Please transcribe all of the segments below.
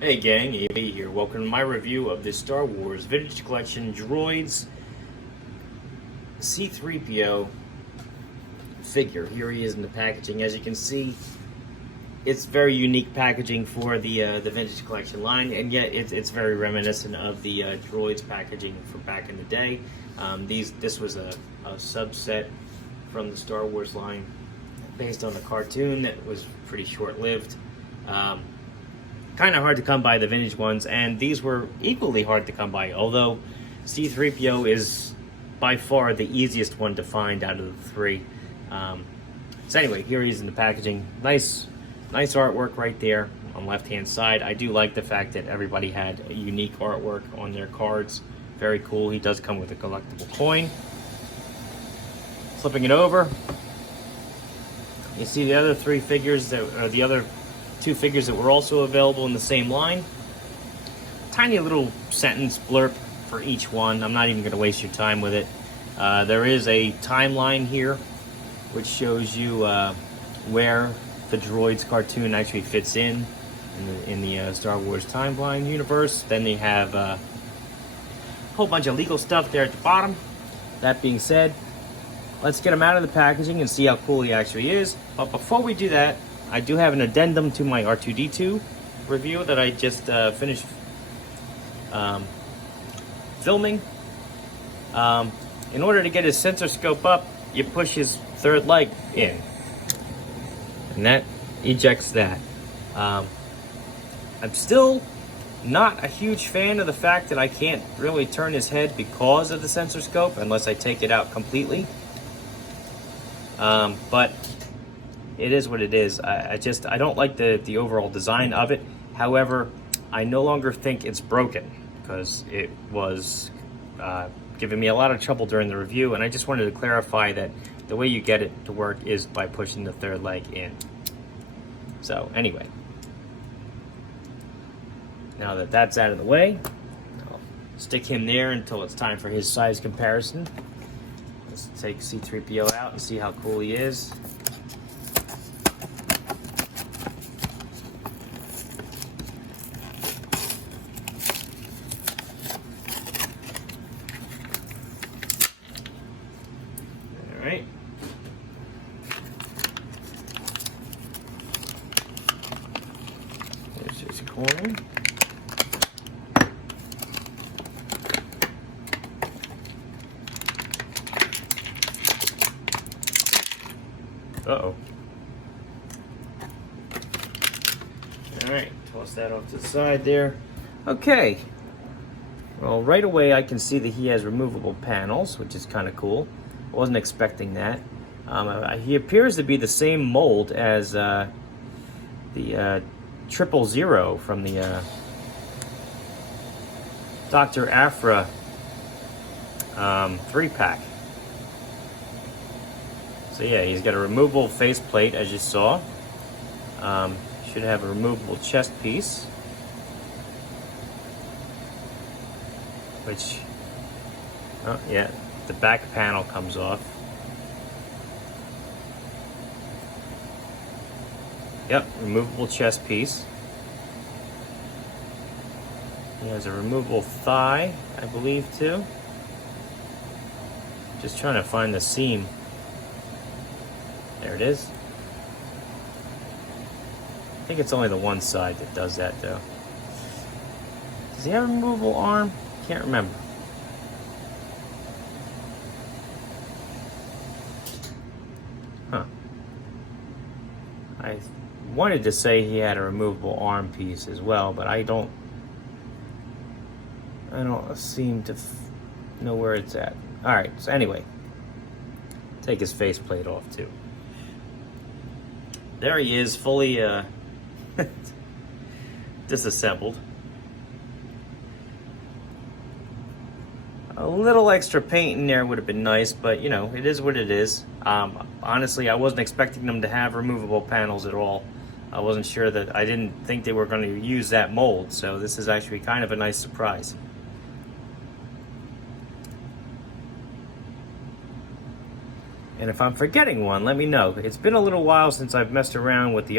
Hey gang, AB here. Welcome to my review of this Star Wars Vintage Collection Droids C-3PO figure. Here he is in the packaging. As you can see, it's very unique packaging for the Vintage Collection line, and yet it's very reminiscent of the Droids packaging from back in the day. This was a subset from the Star Wars line based on the cartoon that was pretty short-lived. Kind of hard to come by, the vintage ones, and these were equally hard to come by, although C-3PO is by far the easiest one to find out of the three. So anyway, here he is in the packaging. Nice artwork right there on the left-hand side. I do like the fact that everybody had a unique artwork on their cards. Very cool. He does come with a collectible coin. Flipping it over, you see the other three figures that are the other two figures that were also available in the same line. Tiny little sentence blurb for each one. I'm not even going to waste your time with it. There is a timeline here which shows you where the Droids cartoon actually fits in the Star Wars timeline universe. Then they have a whole bunch of legal stuff there at the bottom. That being said, let's get him out of the packaging and see how cool he actually is. But before we do that, I do have an addendum to my R2-D2 review that I just finished filming. In order to get his sensor scope up, you push his third leg in, and that ejects that. I'm still not a huge fan of the fact that I can't really turn his head because of the sensor scope unless I take it out completely. But it is what it is. I don't like the overall design of it. However, I no longer think it's broken because it was giving me a lot of trouble during the review, and I just wanted to clarify that the way you get it to work is by pushing the third leg in. So anyway, now that that's out of the way, I'll stick him there until it's time for his size comparison. Let's take C-3PO out and see how cool he is. All right. There's his coin. Uh-oh. All right, toss that off to the side there. Okay. Well, right away I can see that he has removable panels, which is kind of cool. I wasn't expecting that. He appears to be the same mold as the 000 from the Dr. Aphra 3-pack. So yeah, he's got a removable faceplate, as you saw. Should have a removable chest piece, which, oh yeah, the back panel comes off. Yep, removable chest piece. He has a removable thigh, I believe, too. Just trying to find the seam. There it is. I think it's only the one side that does that, though. Does he have a removable arm? Can't remember. Huh. I wanted to say he had a removable arm piece as well, but I don't seem to know where it's at. All right, so anyway, take his faceplate off, too. There he is, fully disassembled. A little extra paint in there would have been nice, but you know, it is what it is. Honestly, I wasn't expecting them to have removable panels at all. I wasn't sure that, I didn't think they were going to use that mold, so this is actually kind of a nice surprise. And if I'm forgetting one, let me know. It's been a little while since I've messed around with the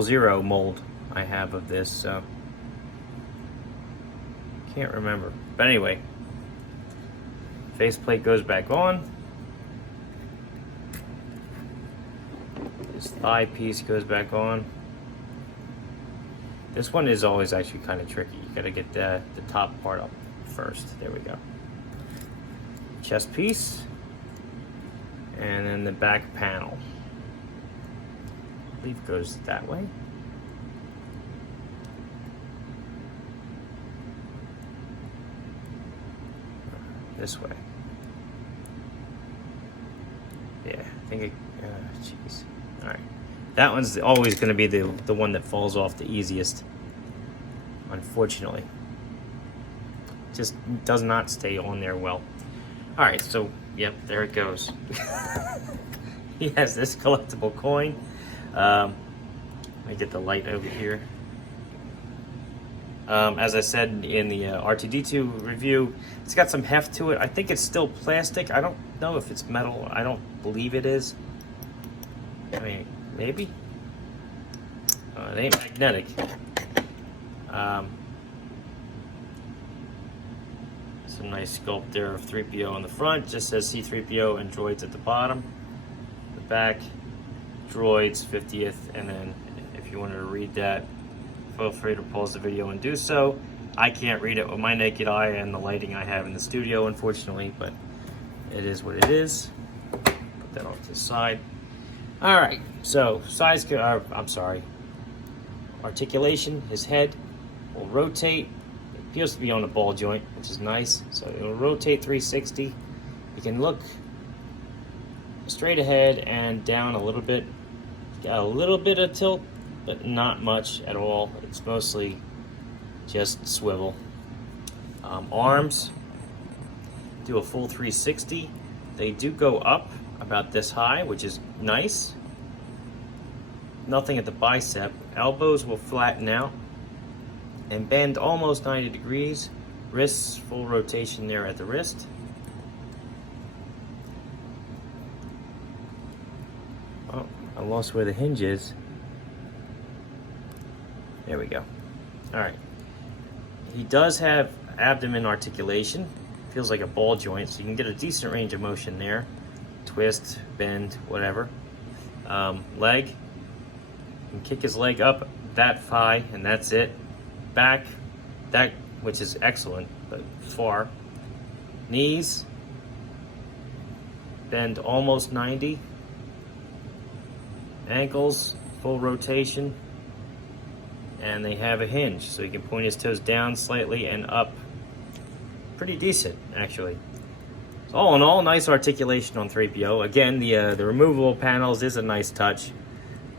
000 mold. I have of this, so can't remember. But anyway, faceplate goes back on. This thigh piece goes back on. This one is always actually kind of tricky. You gotta get the top part up first. There we go. Chest piece. And then the back panel. I believe goes that way. This way. Yeah, I think it, jeez. All right. That one's always going to be the one that falls off the easiest, unfortunately. Just does not stay on there well. All right, so, yep, there it goes. He has this collectible coin. Let me get the light over here. As I said in the R2-D2 review, it's got some heft to it. I think it's still plastic. I don't know if it's metal. I don't believe it is. I mean, maybe. It ain't magnetic. Some nice sculpt there of 3PO on the front. Just says C-3PO and Droids at the bottom. The back, Droids 50th. And then if you wanted to read that, feel free to pause the video and do so. I can't read it with my naked eye and the lighting I have in the studio, unfortunately, but it is what it is. Put that off to the side. All right, so articulation, his head will rotate. It appears to be on a ball joint, which is nice. So it will rotate 360. You can look straight ahead and down a little bit. Got a little bit of tilt, but not much at all. It's mostly just swivel. Arms do a full 360. They do go up about this high, which is nice. Nothing at the bicep. Elbows will flatten out and bend almost 90 degrees. Wrists, full rotation there at the wrist. Oh, I lost where the hinge is. There we go. All right. He does have abdomen articulation. Feels like a ball joint, so you can get a decent range of motion there. Twist, bend, whatever. Leg. You can kick his leg up that high, and that's it. Back, that, which is excellent, but far. Knees. Bend almost 90. Ankles, full rotation. And they have a hinge, so he can point his toes down slightly and up. Pretty decent, actually. So all in all, nice articulation on 3PO. Again, the removable panels is a nice touch,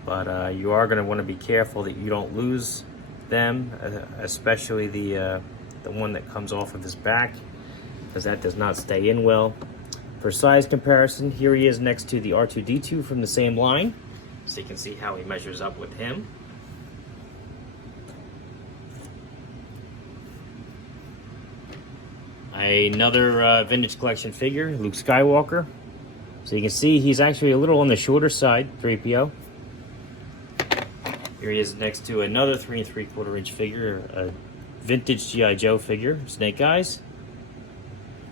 but you are going to want to be careful that you don't lose them, especially the one that comes off of his back, because that does not stay in well. For size comparison, here he is next to the R2-D2 from the same line, so you can see how he measures up with him. Another vintage collection figure, Luke Skywalker. So you can see he's actually a little on the shorter side, 3PO. Here he is next to another 3 3/4 inch figure, a vintage G.I. Joe figure, Snake Eyes.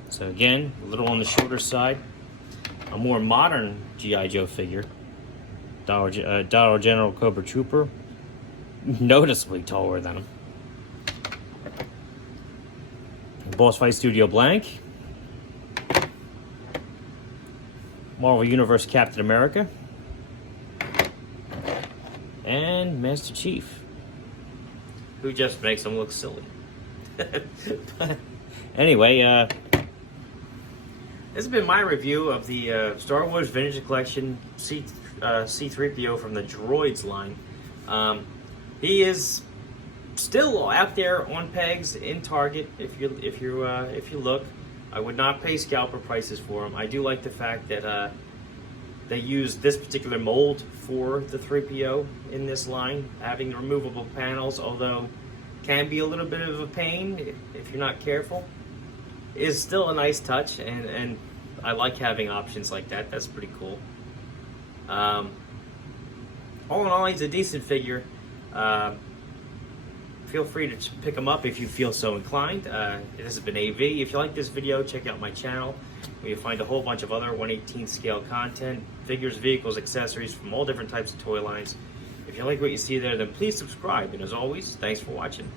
So again, a little on the shorter side. A more modern G.I. Joe figure, Dollar General Cobra Trooper, noticeably taller than him. Boss Fight Studio Blank, Marvel Universe Captain America, and Master Chief, who just makes him look silly. But anyway, this has been my review of the Star Wars Vintage Collection C-3PO from the Droids line. He is still out there on pegs in Target. If you look, I would not pay scalper prices for him. I do like the fact that they use this particular mold for the 3PO in this line, having the removable panels, although can be a little bit of a pain if you're not careful. Is still a nice touch, and I like having options like that. That's pretty cool. All in all, he's a decent figure. feel free to pick them up if you feel so inclined. This has been AV. If you like this video, check out my channel where you'll find a whole bunch of other 1/18 scale content, figures, vehicles, accessories from all different types of toy lines. If you like what you see there, then please subscribe. And as always, thanks for watching.